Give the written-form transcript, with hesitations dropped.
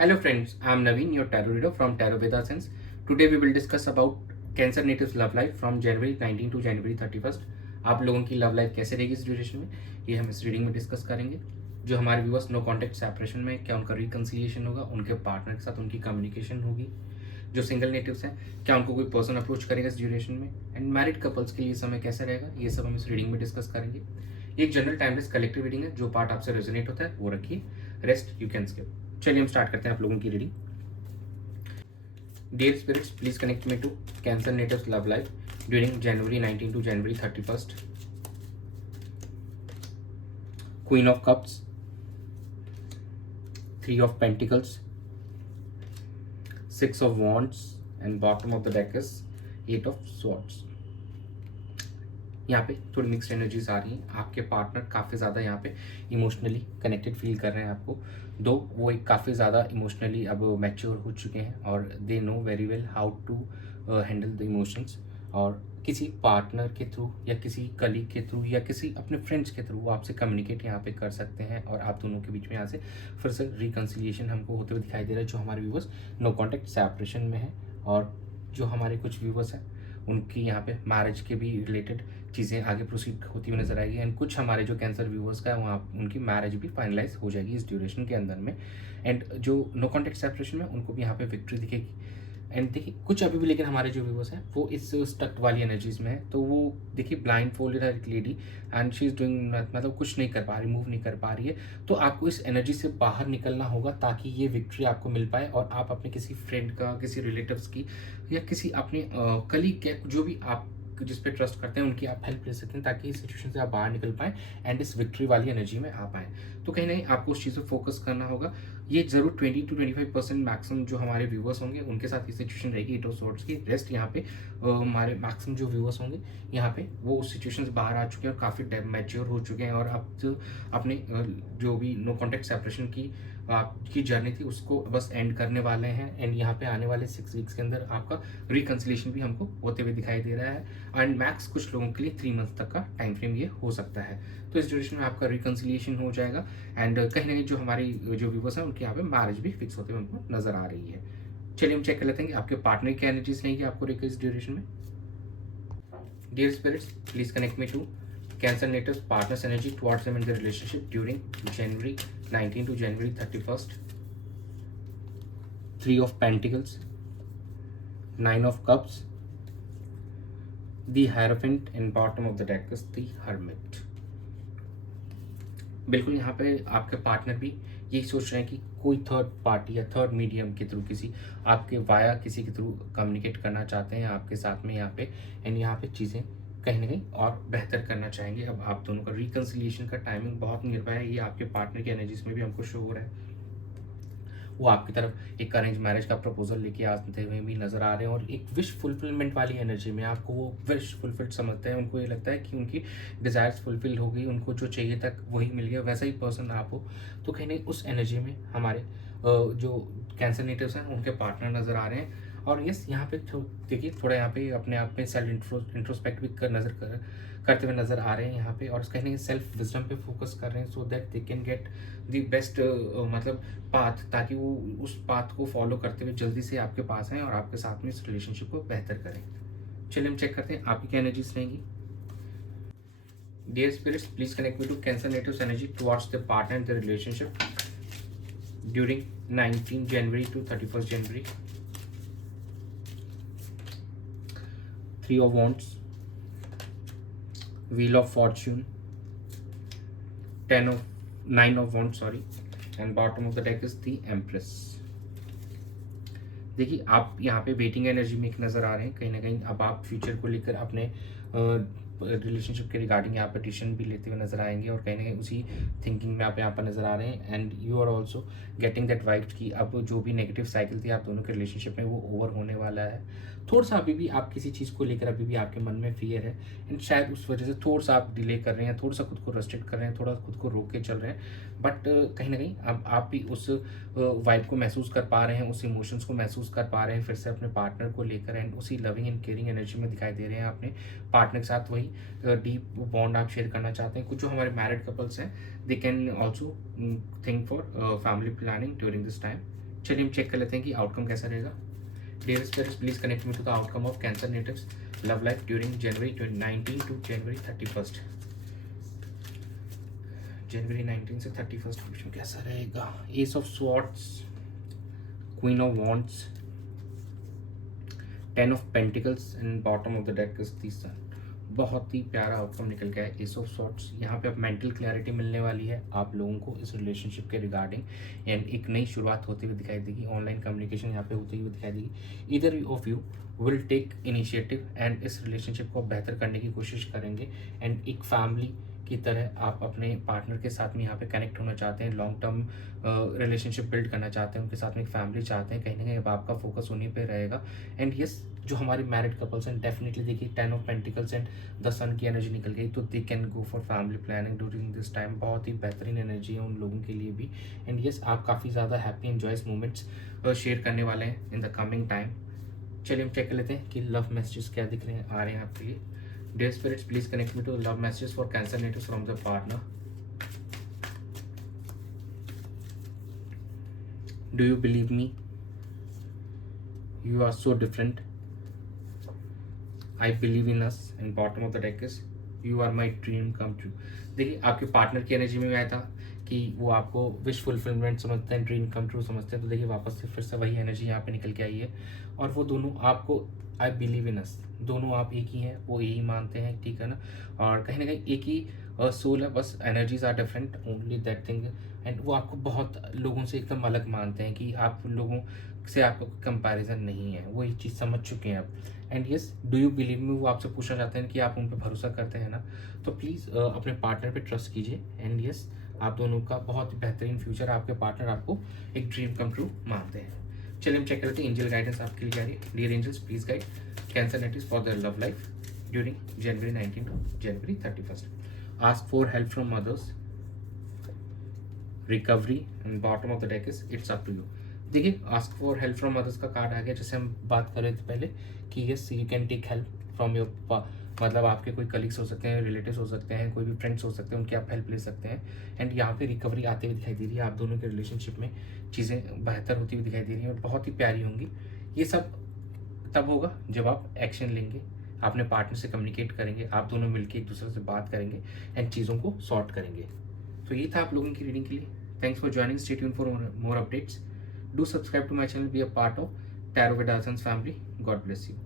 Hello friends, I am Naveen, your tarot reader from Tarot Veda Sense. Today we will discuss about Cancer Natives love life from January 19 to January 31st. आप लोगों की love life कैसे रहेगी इस duration में, ये हम इस रीडिंग में डिस्कस करेंगे। जो हमारे व्यूअर्स नो कॉन्टेक्ट सेपरेशन में, क्या उनका रिकंसिलिएशन होगा, उनके पार्टनर के साथ उनकी कम्युनिकेशन होगी। जो सिंगल नेटिव्स हैं, क्या उनको कोई पर्सन अप्रोच करेगा इस ड्यूरेशन में, एंड मैरिड कपल्स के लिए समय कैसा रहेगा, ये सब हम इस रीडिंग में डिस्कस करेंगे। ये एक जनरल टाइमलेस कलेक्टिव रीडिंग है। जो पार्ट आपसे रेजोनेट होता है वो रखिए, रेस्ट यू कैन स्किप। चलिए हम स्टार्ट करते हैं आप लोगों की reading. Dear spirits, please connect me to Cancer Natives love life during January 19 to January 31st. Queen of Cups, Three of Pentacles, Six of Wands, and bottom of the deck is Eight of Swords. यहाँ पे थोड़ी mixed energies आ रही हैं। आपके partner काफ़ी ज़्यादा यहाँ पे इमोशनली कनेक्टेड फील कर रहे हैं आपको, दो वो एक काफ़ी ज़्यादा इमोशनली अब मैच्योर हो चुके हैं और they know very well how to handle the emotions. और किसी पार्टनर के थ्रू या किसी कलीग के थ्रू या किसी अपने फ्रेंड्स के थ्रू वो आपसे कम्युनिकेट यहाँ पे कर सकते हैं और आप दोनों के बीच में यहाँ से फिर से रिकन्सिलिएशन हमको होते हुए दिखाई दे रहा है। जो हमारे व्यूवर्स नो कॉन्टैक्ट सेपरेशन में है और जो हमारे कुछ व्यूवर्स हैं उनकी यहाँ पे मैरिज के भी रिलेटेड चीज़ें आगे प्रोसीड होती हुई नजर आएगी। एंड कुछ हमारे जो कैंसर व्यूवर्स का है वहाँ उनकी मैरिज भी फाइनलाइज हो जाएगी इस ड्यूरेशन के अंदर में। एंड जो नो कॉन्टैक्ट सेपरेशन में उनको भी यहाँ पे विक्ट्री दिखेगी। एंड देखिए कुछ अभी भी लेकिन हमारे जो व्यूवर्स हैं वो इस स्टक वाली एनर्जीज में है, तो वो देखिए ब्लाइंड फोल्डेड है एक lady and she is doing मतलब कुछ नहीं कर पा रही, मूव नहीं कर पा रही है। तो आपको इस एनर्जी से बाहर निकलना होगा ताकि ये विक्ट्री आपको मिल पाए और आप अपने किसी फ्रेंड का, किसी रिलेटिव्स की या किसी अपने कलीग के, जो भी आप जिस पे ट्रस्ट करते हैं उनकी आप हेल्प ले सकते हैं ताकि इस सिचुएशन से आप बाहर निकल पाएँ एंड इस विक्ट्री वाली एनर्जी में आ पाएँ। तो कहीं ना कहीं आपको उस चीज़ पर फोकस करना होगा। ये जरूर 20 to 25% मैक्सिमम जो हमारे व्यूवर्स होंगे उनके साथ ये सिचुएशन रहेगी एट ऑफ सॉर्ड्स की। रेस्ट यहाँ पे हमारे मैक्सिमम जो व्यूवर्स होंगे यहाँ पे वो उस सिचुएशन से बाहर आ चुके हैं और काफ़ी मैच्योर हो चुके हैं और अब जो अपने जो भी नो कॉन्टैक्ट सेपरेशन की आपकी जर्नी थी उसको बस एंड करने वाले हैं। एंड यहाँ पे आने वाले 6 वीक्स के अंदर आपका रिकन्सिलेशन भी हमको होते हुए दिखाई दे रहा है एंड मैक्स कुछ लोगों के लिए 3 मंथ तक का टाइम फ्रेम ये हो सकता है। तो इस ड्यूरेशन में आपका रिकन्सिलिएशन हो जाएगा एंड कहीं ना कहीं जो हमारी जो व्यूवर्स हैं उनके यहाँ पे मैरिज भी फिक्स होते हुए हमको नजर आ रही है। चलिए हम चेक कर लेते हैं कि आपके पार्टनर की एनर्जीज रहेंगी आपको इस ड्यूरेशन में। Dear spirits, please connect me to Cancer Natives partners energy towards them in their relationship during January 19 to January 31st. Three of Pentacles, Nine of Cups, the Hierophant, and bottom of the deck is the Hermit. बिल्कुल यहाँ पे आपके partner भी यही सोच रहे हैं कि कोई थर्ड पार्टी या थर्ड मीडियम के थ्रू किसी आपके वाया किसी के थ्रू कम्युनिकेट करना चाहते हैं आपके साथ में यहाँ पे। एंड यहाँ पे चीज़ें कहीं ना कहीं और बेहतर करना चाहेंगे। अब आप दोनों का रिकन्सिलिएशन का टाइमिंग बहुत निर्भर है, ये आपके पार्टनर की एनर्जीज में भी हमको शो हो रहा है। वो आपकी तरफ एक अरेंज मैरिज का प्रपोजल लेके आते हुए भी नजर आ रहे हैं और एक विश फुलफिलमेंट वाली एनर्जी में आपको वो विश फुलफिल्ड समझते हैं। उनको ये लगता है कि उनकी डिज़ायर्स फुलफिल हो गई, उनको जो चाहिए था वही मिल गया, वैसा ही पर्सन आप हो। तो कहीं नहीं उस एनर्जी में हमारे जो कैंसर नेटिव्स हैं उनके पार्टनर नज़र आ रहे हैं। और यस यहाँ पे देखिए थोड़ा यहाँ पे अपने आप में सेल्फ इंट्रोस्पेक्ट भी करते हुए नजर आ रहे हैं यहाँ पे और कहीं ना कहीं सेल्फ विजडम पे फोकस कर रहे हैं so that they can get the best मतलब पाथ, ताकि वो उस पाथ को फॉलो करते हुए जल्दी से आपके पास आएँ और आपके साथ में इस रिलेशनशिप को बेहतर करें। चलिए हम चेक करते हैं आपकी क्या एनर्जीज रहेंगी। Dear spirits, please connect me to Cancer natives energy towards the partner and the relationship during 19 January to 31st January. Three of Wands, Wheel of Fortune, Nine of Wands, sorry, and bottom of the deck is the Empress. देखिए आप यहाँ पे waiting energy में एक नज़र आ रहे हैं। कहीं ना कहीं अब आप फ्यूचर को लेकर अपने रिलेशनशिप के रिगार्डिंग यहाँ पर डिसीजन भी लेते हुए नजर आएंगे और कहीं ना कहीं उसी थिंकिंग में आप यहाँ पर नजर आ रहे हैं। And you are also getting that vibe कि अब जो भी नेगेटिव साइकिल थी आप दोनों के रिलेशनशिप में वो ओवर होने वाला है। थोड़ा सा अभी भी आप किसी चीज़ को लेकर अभी भी आपके मन में फियर है एंड शायद उस वजह से थोड़ा सा आप डिले कर रहे हैं, थोड़ा सा खुद को रेस्ट्रिक्ट कर रहे हैं, थोड़ा खुद को रोक के चल रहे हैं। बट कहीं ना कहीं अब आप भी उस वाइब को महसूस कर पा रहे हैं, उस इमोशंस को महसूस कर पा रहे हैं फिर से अपने पार्टनर को लेकर एंड उसी लविंग एंड केयरिंग एनर्जी में दिखाई दे रहे हैं। अपने पार्टनर के साथ वही डीप बॉन्ड आप शेयर करना चाहते हैं। कुछ जो हमारे मैरिड कपल्स हैं they can also think for family planning during this time. चलिए हम चेक कर लेते हैं कि आउटकम कैसा रहेगा। Dear spirits, please connect me to the outcome of cancer natives love life during January 19 to January 31st। जनवरी 19 से 31st क्वेश्चन कैसा रहेगा। Ace of swords, queen of wands, 10 of pentacles and bottom of the deck is the sun. बहुत ही प्यारा outcome निकल गया है। एस ऑफ सॉर्ट्स, यहाँ पे अब मेंटल क्लैरिटी मिलने वाली है आप लोगों को इस रिलेशनशिप के रिगार्डिंग एंड एक नई शुरुआत होती हुई दिखाई देगी। ऑनलाइन कम्युनिकेशन यहाँ पे होती हुई दिखाई देगी। Either of you will take initiative and इस रिलेशनशिप को बेहतर करने की कोशिश करेंगे एंड एक फैमिली की तरह आप अपने पार्टनर के साथ में यहाँ पे कनेक्ट होना चाहते हैं, लॉन्ग टर्म रिलेशनशिप बिल्ड करना चाहते हैं, उनके साथ में एक फैमिली चाहते हैं। कहीं ना कहीं अब आपका फोकस उन्हीं पे रहेगा। एंड यस, जो हमारे मैरिड कपल्स हैं डेफिनेटली देखिए 10 ऑफ पेंटिकल्स एंड द सन की एनर्जी निकल गई, तो they can go for family planning during this time. बहुत ही बेहतरीन एनर्जी है उन लोगों के लिए भी। एंड यस, आप काफ़ी ज़्यादा हैप्पी एंजॉयस मोमेंट्स शेयर करने वाले हैं इन द कमिंग टाइम। चलिए हम चेक कर लेते हैं कि लव मैसेजेस क्या दिख रहे हैं, आ रहे हैं आपके लिए। Dear spirits, please connect me to the love messages for Cancer natives from the partner. Do you believe me? You are so different. I believe in us. And bottom of the deck is you are my dream come true. देखिए आपके partner की energy में आया था कि वो आपको wish fulfilment समझते हैं, ड्रीम कम ट्रू समझते हैं। तो देखिए वापस से फिर से वही एनर्जी यहाँ पे निकल के आई है और वो दोनों आपको आई बिलीव इन अस, दोनों आप एक ही हैं, वो यही मानते हैं, ठीक है ना। और कहीं ना कहीं एक ही सोल है, बस energies are different, only that thing. And वो आपको बहुत लोगों से एकदम अलग मानते हैं कि आप लोगों से आपका कोई कंपैरिजन नहीं है, वो ये चीज़ समझ चुके हैं आप। And yes, do you believe me, वो आपसे पूछना चाहते हैं कि आप उन पर भरोसा करते हैं ना। तो प्लीज़ अपने पार्टनर पे ट्रस्ट कीजिए। एंड यस, आप दोनों का बहुत बेहतरीन फ्यूचर, आपके पार्टनर आपको एक ड्रीम कम ट्रू मानते हैं। चलिए हम चेक करते हैं एंजल गाइडेंस आपके लिए क्या है। Dear angels, please guide cancer natives for their love life during January 19 to January 31st। Ask for help from mothers, recovery and bottom of the deck is its up to you. देखिए ask for help from mothers का card आ गया, जैसे हम बात कर रहे थे पहले कि yes you can take help from your, मतलब आपके कोई कलीग्स हो सकते हैं, रिलेटिव्स हो सकते हैं, कोई भी फ्रेंड्स हो सकते हैं, उनकी आप हेल्प ले सकते हैं। एंड यहाँ पे रिकवरी आते हुए दिखाई दे रही है, आप दोनों के रिलेशनशिप में चीज़ें बेहतर होती हुई दिखाई दे रही हैं और बहुत ही प्यारी होंगी। ये सब तब होगा जब आप एक्शन लेंगे, अपने पार्टनर से कम्युनिकेट करेंगे, आप दोनों मिलकर एक दूसरे से बात करेंगे एंड चीज़ों को सॉर्ट करेंगे। तो ये था आप लोगों की रीडिंग के लिए। Thanks for joining, stay tuned for more updates. Do subscribe to my channel, be a part of tarot with Aasans family. God bless you.